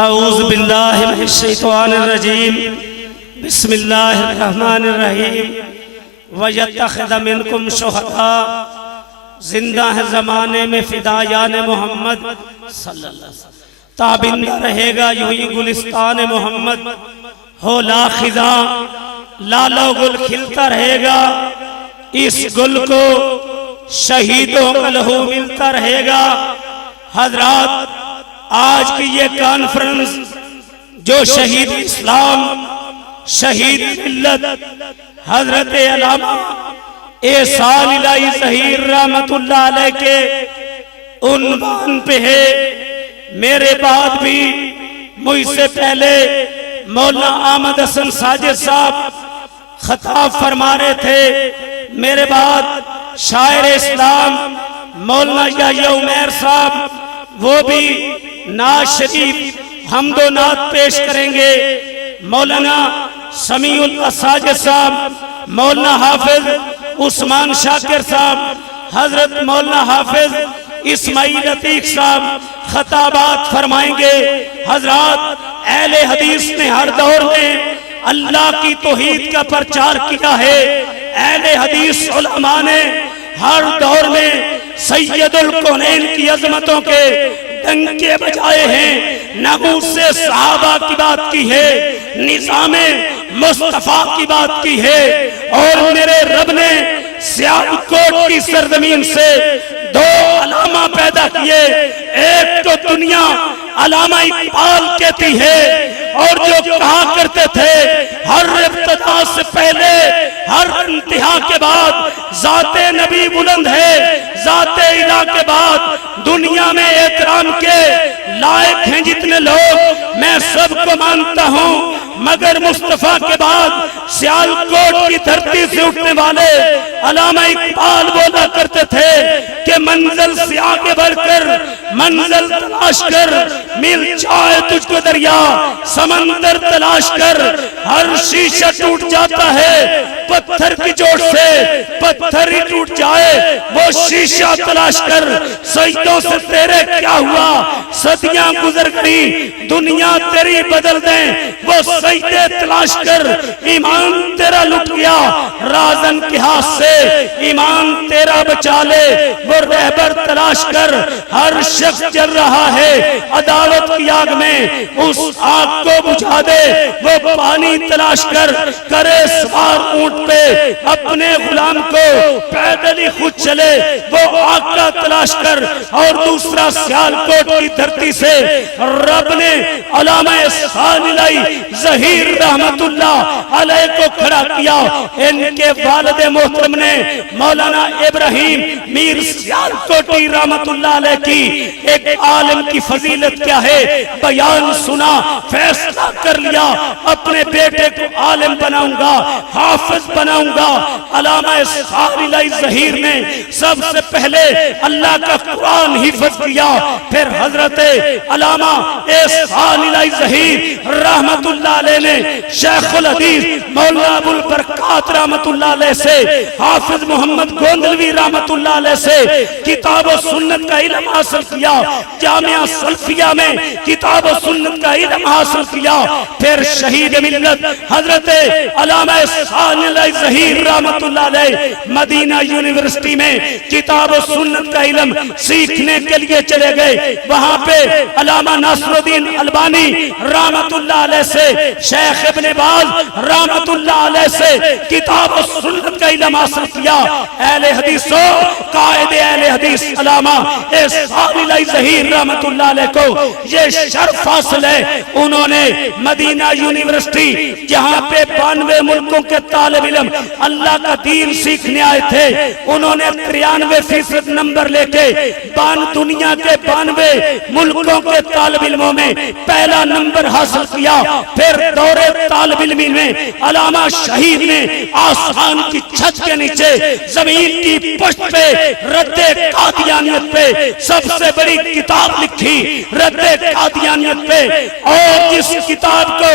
اعوذ باللہ من الشیطان الرجیم بسم اللہ الرحمن الرحیم وَيَتَّخِذَ مِنْكُمْ شُهَدَاءَ زندہ ہے زمانے میں فدایان محمد صلی اللہ علیہ وسلم تابندہ رہے گا یوں ہی گلستان محمد ہو لا خزاں لالو گل کھلتا رہے گا اس گل کو شہیدوں کا لہو ملتا رہے گا۔ حضرات آج کی یہ کانفرنس جو شہید اسلام شہید ملت حضرت علامہ احسان الہی ظہیر رحمت اللہ علیہ کے عنوان پہ ہے۔ میرے بعد بھی مجھ سے پہلے مولانا احمد حسن ساجد صاحب خطاب فرما رہے تھے، میرے بعد شاعر اسلام مولانا یحییٰ عمیر صاحب وہ بھی نعت شریف حمد و نعت پیش کریں گے۔ مولانا سمیع اللہ ساجد صاحب، مولانا حافظ عثمان شاکر صاحب، حضرت مولانا حافظ اسماعیل عتیق صاحب خطابات فرمائیں گے۔ حضرات اہل حدیث نے ہر دور میں اللہ کی توحید کا پرچار کیا ہے۔ اہل حدیث علماء نے ہر دور میں سید الکونین کی عظمتوں کے ڈنکے بجائے ہیں، ناموس سے صحابہ کی بات کی ہے، نظام مصطفیٰ کی بات کی ہے، اور میرے رب نے سیالکوٹ کی سرزمین سے دو علامہ پیدا کیے۔ ایک تو دنیا علامہ اقبال کہتی ہے، اور جو کہا کرتے تھے ہر ابتدا سے پہلے ہر انتہا کے بعد ذات نبی بلند ہے، ذات الہ کے بعد دنیا میں احترام کے لائق ہیں جتنے لوگ میں سب کو مانتا ہوں، مگر مصطفیٰ کے بعد سیالکوٹ کی دھرتی سے اٹھنے والے علامہ اقبال بولا کرتے تھے کہ منزل سے آگے بڑھ کر منزل تلاش کر، مل جائے تجھ کو دریا سمندر تلاش کر، ہر شیشہ ٹوٹ جاتا ہے پتھر کی جوڑ سے، پتھر ہی ٹوٹ جائے وہ شیشہ تلاش کر، سجدوں سے تیرے کیا ہوا صدیاں گزر گئی دنیا تیری بدل دیں، وہ سجدے تلاش کر، ایمان تیرا لٹ گیا رازن کے ہاتھ سے، ایمان تیرا بچا لے وہ رہبر تلاش کر، ہر شخص جل رہا ہے عدالت کی آگ میں، اس آگ کو بجھا دے وہ پانی تلاش کر، کرے سوار اونٹ پہ اپنے غلام کو پیدل ہی خود چلے وہ آقا تلاش کر، اور دوسرا سیالکوٹ کی دھرتی سے رب نے علامہ احسان الہی ظہیر رحمت اللہ علیہ کو کھڑا کیا۔ ان کے والد محترم نے مولانا ابراہیم میر سیالکوٹی رحمت اللہ علیہ کی ایک عالم کی فضیلت کیا ہے بیان سنا، فیصلہ کر لیا اپنے بیٹے کو عالم بناؤں گا، حافظ بناؤں گا۔ علامہ احسان الہی ظہیر نے سب سے پہلے اللہ کا قرآن حفظ کیا، پھر حضرت علامہ احسان الہی ظہیر رحمت اللہ علیہ نے شیخ الحدیث مولانا ابو البرکات رحمت اللہ علیہ سے، حافظ محمد گوندلوی رحمت اللہ علیہ سے کتاب و سنت کا علم حاصل کیا، جامعہ سلفیہ میں کتاب و سنت کا علم حاصل کیا، پھر شہید ملت حضرت علامہ احسان الہی ظہیر رحمت اللہ علیہ مدینہ یونیورسٹی میں کتاب و سنت کا علم سیکھنے کے لیے چلے گئے، وہاں پہ علامہ ناصر الدین البانی رحمت اللہ علیہ سے، شیخ ابن باز رحمت اللہ علیہ سے کتاب و سنت کا علم حاصل کیا۔ اہل حدیثوں قائد اہل حدیث علامہ احسان الہی ظہیر رحمت اللہ علیہ کو یہ شرف حاصل ہے، انہوں نے مدینہ یونیورسٹی جہاں پہ 92 ملکوں کے طالب علم اللہ کا دین سیکھنے آئے تھے، انہوں نے 93% نمبر لے کے دنیا کے 92 ملکوں کے طالب علموں میں پہلا نمبر حاصل کیا۔ پھر دور طالب علمی میں علامہ شہید نے آسمان کی چھت کے نیچے زمین کی پشت پہ رد قادیانیت پہ سب سے بڑی کتاب لکھی، رد قادیانیت پہ، اور جس کتاب کو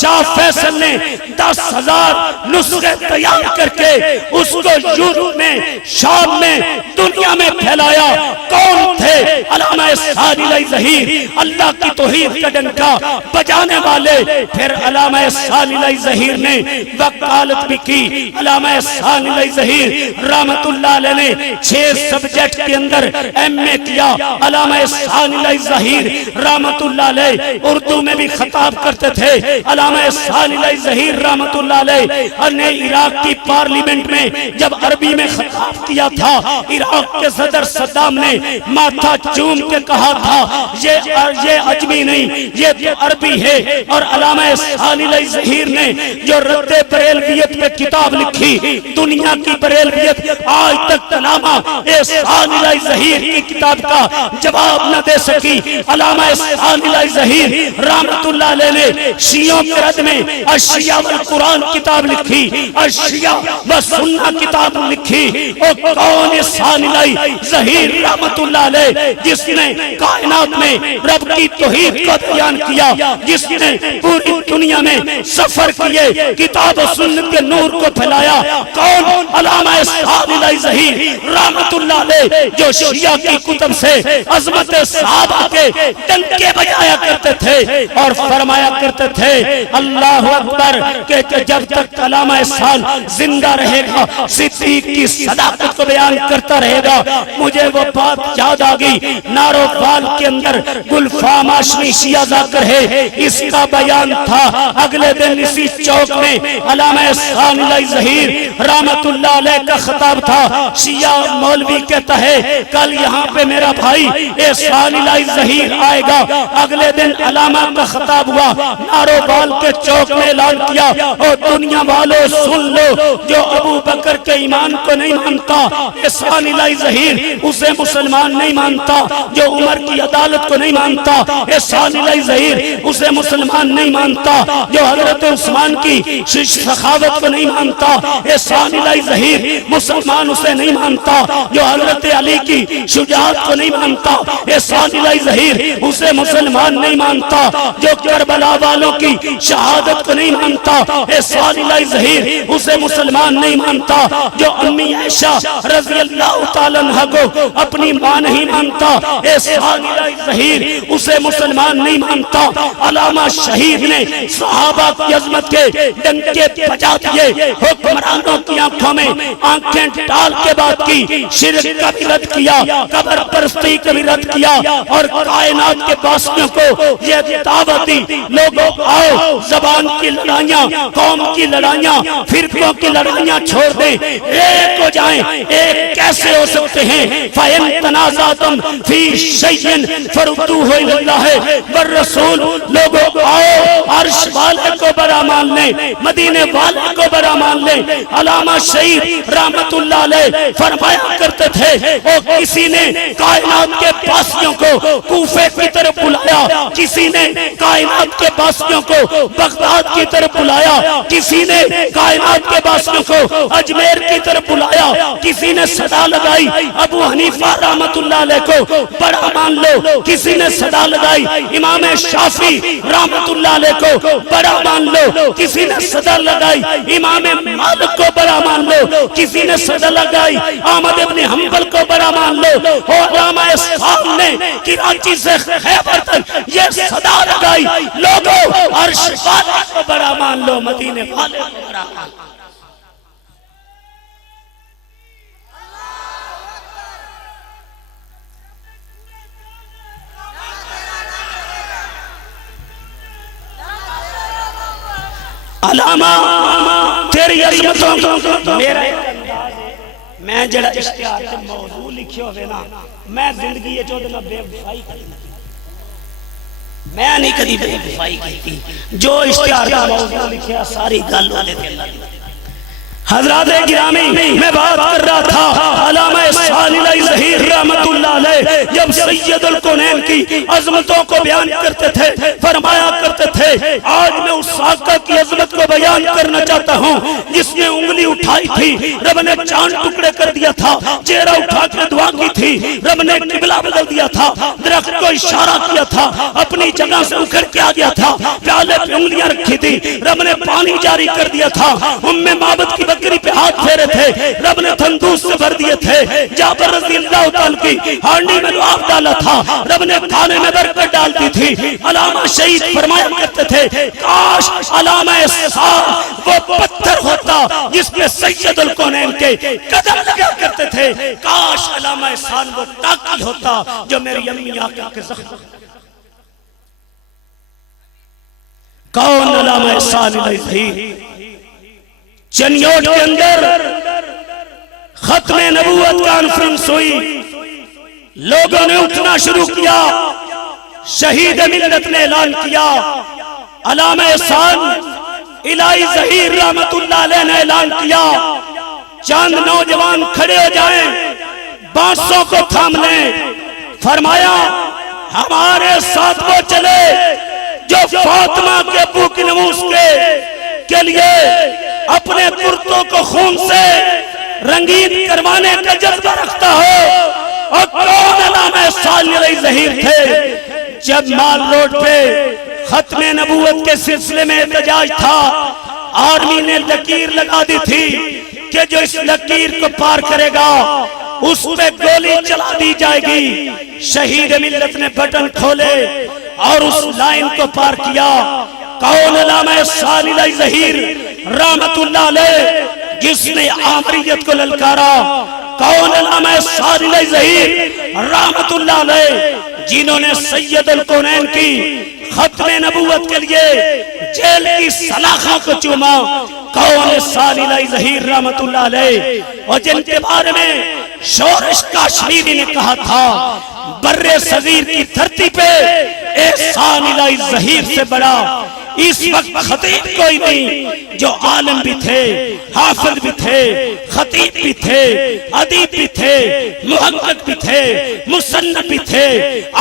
شاہ فیصل نے 10,000 نسخے تیار کر کے اس کو یورپ میں، شام میں، دنیا میں پھیلایا، کون تھے؟ علامہ ثانی علیہ ظہیر، اللہ کی توحید کا ڈنکا بجانے والے۔ پھر علامہ ثانی علیہ ظہیر نے وکالت بھی کی۔ علامہ ثانی علیہ ظہیر رحمت اللہ علیہ نے 6 سبجیکٹ کے اندر ایم.اے کیا۔ علامہ ثانی علیہ ظہیر رحمت اللہ علیہ اردو میں بھی خطاب کرتے تھے۔ علامہ ثانی علیہ ظہیر رحمت اللہ علیہ نے عراق کی پارلیمنٹ میں جب عربی میں خطاب کیا تھا، عراق کے صدر صدام نے ماتھا چوم کے کہا تھا یہ عجمی نہیں، یہ تو عربی ہے۔ اور علامہ ثانی علیہ ظہیر نے جو رد بریلویت پہ کتاب لکھی، دنیا کی بریلویت آج تک علامہ ثانی علیہ ظہیر کی کتاب کا جواب نہ دے سکی۔ علامہ ثانی علیہ ظہیر رحمت اللہ علیہ نے شیعوں کے رد میں الشیعہ والقرآن کتاب لکھی، الشیعہ والسنہ کتاب لکھی۔ اور کون ثانی علیہ ظہیر رحمت اللہ علیہ جس نے کائنات میں رب کی توحید کا بیان کیا، جس نے پوری دنیا میں سفر کیے، کتاب و سنت کے نور کو پھیلایا، کون؟ علامہ ثانی علیہ ظہیر رحمت اللہ علیہ، جو شیعہ کی کتب سے عظمت صحابہ کے ڈنکے بجایا کرتے تھے اور فرمایا کرتے تھے اللہ اکبر، کہ جب تک علامہ ثانی زندہ رہے گا صدیق کی صداقت کو بیان کرتا رہے گا۔ مجھے وہ بات یاد آ گئی، نارووال کے اندر گلفام آشمی شیعہ ذاکر ہے، اس کا بیان تھا۔ اگلے دن اسی چوک میں علامہ ثانی علیہ ظہیر رحمت اللہ علیہ کا خطاب تھا۔ شیعہ مولوی کہتا ہے کل یہاں پہ میرا بھائی ثانی علیہ ظہیر آئے گا۔ اگلے دن علامہ کا خطاب ہوا، نارووال کے چوک میں اعلان کیا، اور دنیا والوں سن لو، جو ابو بکر کے ایمان کو نہیں مانتا ثانی علیہ ظہیر اسے مسلمان نہیں مانتا، جو عمر کی عدالت کو نہیں مانتا ثانی علیہ ظہیر اسے مسلمان نہیں مانتا، جو حضرت عثمان کی سخاوت کو نہیں مانتا ثانی علیہ ظہیر مسلمان اسے نہیں مانتا، جو حضرت علی کی شجاعت کو نہیں مانتا ثانی علیہ ظہیر اسے مسلمان نہیں مانتا، جو کربلا والوں کی شہادت کو نہیں مانتا ثانی علیہ ظہیر اسے مسلمان نہیں مانتا، جو امی عائشہ رضی اللہ تعالیٰ عنہ کو اپنی ماں نہیں مانتا ثانی علیہ ظہیر اسے مسلمان نہیں مانتا۔ علامہ شہید نے صحابہ کی عظمت کے ڈنکے بجا دیے، حکمرانوں کی آنکھوں میں آنکھیں ڈال کے بات کی، شرک کا بھی رد کیا، قبر پرستی کا بھی رد کیا، اور کائنات کے باسیوں کو یہ دعوت دی لوگوں آؤ زبان کی لڑائیاں، قوم کی لڑائیاں، فرقوں کی لڑائیاں چھوڑ دیں، ایک ہو جائیں۔ ایک کیسے ہو سکتے ہیں؟ فَإِن تَنَازَعْتُمْ فِي شَيْءٍ فَرُدُّوهُ إِلَى اللَّهِ وَالرَّسُولِ، لوگوں آؤ عرش والے کو بڑا مان لیں، مدینے والے کو بڑا مان لیں۔ علامہ شہید رحمت اللہ علیہ فرمایا کرتے تھے، اور کسی نے کائنات کے باسیوں کو کوفے کی طرف بلایا، کسی نے کائنات کے باسیوں کو بغداد کی طرف بلایا، کسی نے کائنات کے باسیوں کو اجمیر کی طرف بلایا، کسی نے صدا لگائی ابو حنیفہ رحمت اللہ علیہ کو بڑا مان لو، کسی نے صدا لگائی امام شافعی رحمت اللہ علیہ کو بڑا مان لو، کسی نے صدا لگائی امام مالک کو بڑا مان لو، کسی نے صدا لگائی احمد ابن حنبل کو بڑا مان لو، اور علامہ ثانی نے کراچی سے خیبر تک یہ صدا لگائی، لوگوں عرش والے کو بڑا مان لو، مدینے والے کو بڑا مان لو۔ علامہ تیری عظمتوں میرا ایک انداز ہے، میں جڑا اشتہار تے موضوع لکھے ہوئے نا، میں زندگی یہ چودہ بے وفائی کرتی، میں نہیں کدی بے وفائی کرتی، جو اشتہار کا موضوع لکھے ساری گل والے دے اللہ دی۔ حضرات گرامی، میں بات کر رہا تھا علامہ ثانی علیہ ظہیر رحمت اللہ علیہ جب سید الکونین کی عظمتوں کو بیان کرتے تھے، فرمایا کرتے تھے تھے، آج میں اس آقا کی عظمت کو بیان کرنا چاہتا ہوں جس نے انگلی اٹھائی تھی، رب نے چاند ٹکڑے کر دیا تھا، چہرہ اٹھا کے دعا کی تھی، رب نے قبلہ بدل دیا تھا، درخت کو اشارہ کیا تھا، اپنی جگہ سے اکھڑ کے آ گیا تھا، پیالے پہ انگلیاں رکھی تھی، رب نے پانی جاری کر دیا تھا، معبد کی بکری پہ ہاتھ پھیرے تھے، رب نے تندوس سے بھر دیے تھے، جابر رضی اللہ تعالیٰ کی ہانڈی میں لعاب ڈالا تھا، رب نے کھانے میں برکت ڈال دی تھی۔ علامہ شہید فرمایا کرتے تھے، کاش علامہ سعد وہ پتھر ہوتا جس پہ سید الکونین کے قدم لگا کرتے تھے، کاش علامہ سعد وہ ٹاکی ہوتا جو میری امی آقا کے زخم۔ کون علامہ سعد علیہ؟ چنیوٹ کے اندر ختم نبوت کانفرنس ہوئی، لوگوں نے اٹھنا شروع کیا، شہید ملت نے اعلان کیا، علامہ سعد الہی ظہیر رحمت اللہ علیہ نے اعلان کیا، چند نوجوان کھڑے ہو جائیں، بانسوں کو تھام لیں، فرمایا ہمارے ساتھ وہ چلے جو فاطمہ کے ابو کی نموز کے لیے اپنے کرتوں کو خون سے رنگین کروانے کا جذبہ رکھتا ہو، اور کون علامہ سعد علیہ ظہیر تھے؟ جب مال روڈ پہ ختم نبوت کے سلسلے میں احتجاج تھا، آرمی نے لکیر لگا دی تھی کہ جو اس لکیر کو پار کرے گا اس پہ گولی چلا دی جائے گی، شہید ملت نے بٹن کھولے اور اس لائن کو پار کیا۔ کون علامہ سعد علیہ ظہیر رحمت اللہ علیہ جس نے آمریت کو للکارا؟ کون علامہ سعد علیہ ظہیر رحمت اللہ علیہ جنہوں نے سید الکونین کی ختم نبوت کے لیے جیل کی سلاخوں کو چوما؟ کون سعد علیہ ظہیر رحمت اللہ علیہ، اور جن کے بارے میں شورش کاشمیری نے کہا تھا بر صغیر کی دھرتی پہ احسان الہی ظہیر سے بڑا اس وقت خطیب کوئی نہیں، جو عالم بھی تھے، حافظ بھی تھے، خطیب بھی تھے، ادیب بھی تھے، محقق بھی تھے، مصنف بھی تھے۔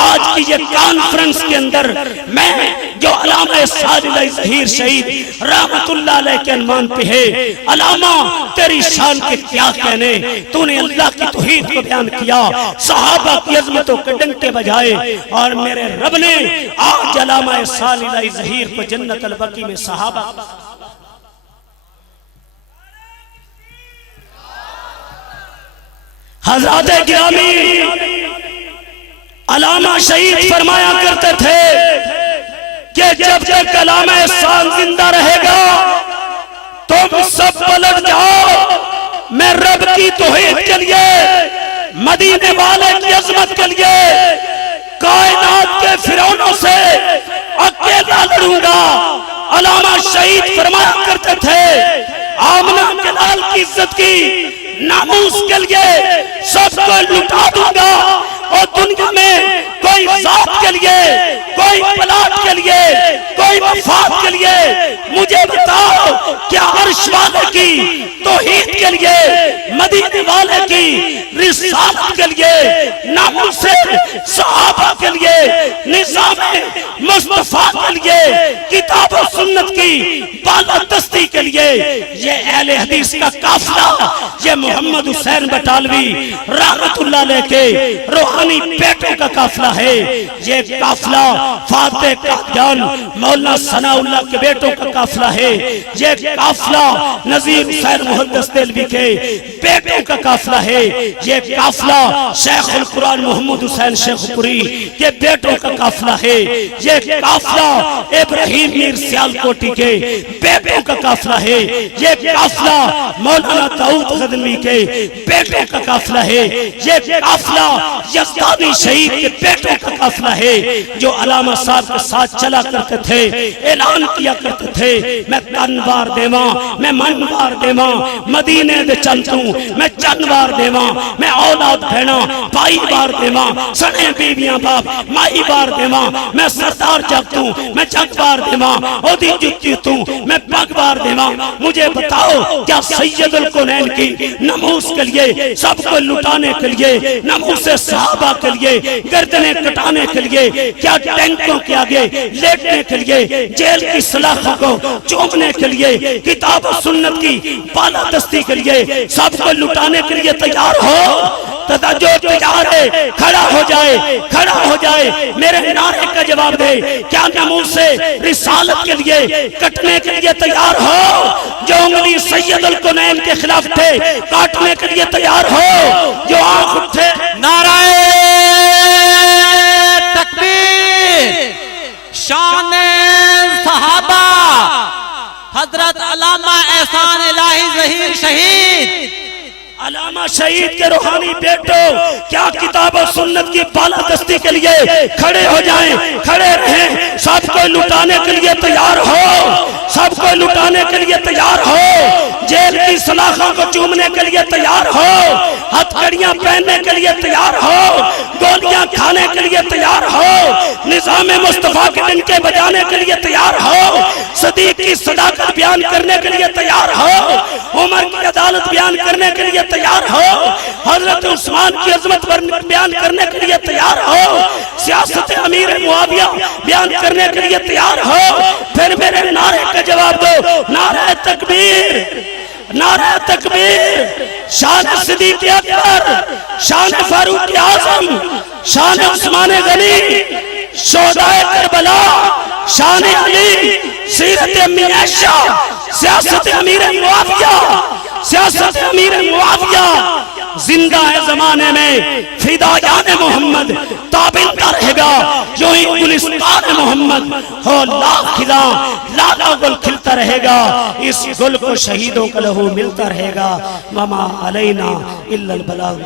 آج کی یہ کانفرنس کے اندر میں جو علامہ سعد علیہ ظہیر شہید رحمت اللہ علیہ کے عنوان پہ ہے، علامہ تیری شان کے کیا کہنے، تو نے اللہ کی توحید کو بیان کیا، صحابہ کی عظمتوں کے ڈنکے بجائے، اور میرے رب نے آج علامہ سعد علیہ ظہیر کو جنت البقیع میں صحابہ حضرات گرامی علامہ شہید فرمایا کرتے تھے کہ جب تک علامہ سعد زندہ رہے گا تم سب پلٹ جاؤ، میں رب کی توحید کے لیے، مدینے والے کی عظمت کے لیے کائنات کے فرعونوں سے اکیلا لڑوں گا۔ علامہ شہید فرمایا کرتے تھے آمنہ کے لال کی عزت کی ناموس کے لیے سب کو لٹا دوں گا، اور دنیا میں کوئی ذات کے لیے، کوئی پلاٹ کے لیے، کوئی مفاد کے لیے مجھے بتاؤ کیا عرش والے کی توحید کے لیے، مدینے والے کی رسالت کے لیے، ناموس صحابہ کے لیے، نظام مصطفیٰ کے لیے، کتاب و سنت کی بالادستی کے لیے، یہ اہل حدیث کا قافلہ، یہ محمد حسین بٹالوی رحمت اللہ علیہ کے روحانی بیٹوں کا قافلہ ہے، یہ قافلہ فاتح قادیان مولانا ثناء اللہ کے بیٹوں کا قافلہ ہے، یہ قافلہ نذیر حسین محدث دہلوی کے بیٹوں کا قافلہ ہے، یہ قافلہ شیخ القرآن محمد حسین شیخ پوری کے بیٹوں کا قافلہ ہے، یہ قافلہ ابراہیم میر سیالکوٹی کے بیٹوں کا قافلہ ہے، یہ قافلہ مولانا داؤد غزنوی کے بیٹوں کا قافلہ ہے، یہ قافلہ یزدانی شہید کے بیٹوں کا قافلہ ہے، جو علامہ صاحب کے ساتھ چلا کرتے تھے، اعلان کیا کرتے تھے میں تن بار دیواں، میں من بار دیواں، مدینے دے چلتوں، میں چن بار دیواں، میں اولاد بھینا بھائی بار دیواں، سنے بیویاں باپ مائی بار دیواں، میں سردار جگتوں، میں جگ بار دیواں اودی جتی تو میں پگ بار دیواں مجھے بتاؤ کیا سید الکونین کی ناموس کے لیے سب کو لٹانے کے لیے ناموس صحابہ کے لیے گردنیں کٹانے کے لیے کیا ٹینکوں کے آگے لیٹنے کے لیے جیل کی سلاخوں کو چومنے کے لیے کتاب و سنت کی بالادستی کے لیے سب کو لٹانے کے لیے تیار ہو جو تیار ہے کھڑا ہو جائے میرے نعرے کا جواب دے کیا ناموس رسالت کے لیے کٹنے کے لیے تیار ہو جو انگلی سید الکونین کے خلاف تھے کاٹنے کے لیے تیار ہو جو آنکھ اٹھے نعرہ تکبیر شان صحابہ حضرت علامہ احسان الہی ظہیر شہید علامہ شہید کے روحانی بیٹوں کیا کتاب و سنت کی بالادستی کے لیے کھڑے ہو جائیں کھڑے رہیں سب کو لٹانے کے لیے تیار ہو سب کو لٹانے کے لیے تیار ہو جیل کی سلاخوں کو چومنے کے لیے تیار ہو ہتھکڑیاں پہننے کے لیے تیار ہو گولیاں کھانے کے لیے تیار ہو نظام مصطفیٰ کے ڈنکے بجانے کے لیے تیار ہو صدیق کی صداقت بیان کرنے کے لیے تیار ہو عمر کی عدالت بیان کرنے کے لیے تیار ہو حضرت عثمان کی عظمت بیان کرنے کے لیے تیار ہو سیاست امیر معاویہ بیان کرنے کے لیے تیار ہو پھر میرے نعرے کا جواب دو نعرہ تکبیر شان صدیق اکبر شان فاروق اعظم شان عثمان غنی شہدائے کربلا شان علی سیرت امی عائشہ سیاست امیر معاویہ زندہ ہے زمانے میں فدایان محمد تابندہ رہے گا جو ہی گلستان محمد ہو لاکھ خزاں لالا گل کھلتا رہے گا اس گل کو شہیدوں کا لہو ملتا رہے گا وما علینا الا البلاغ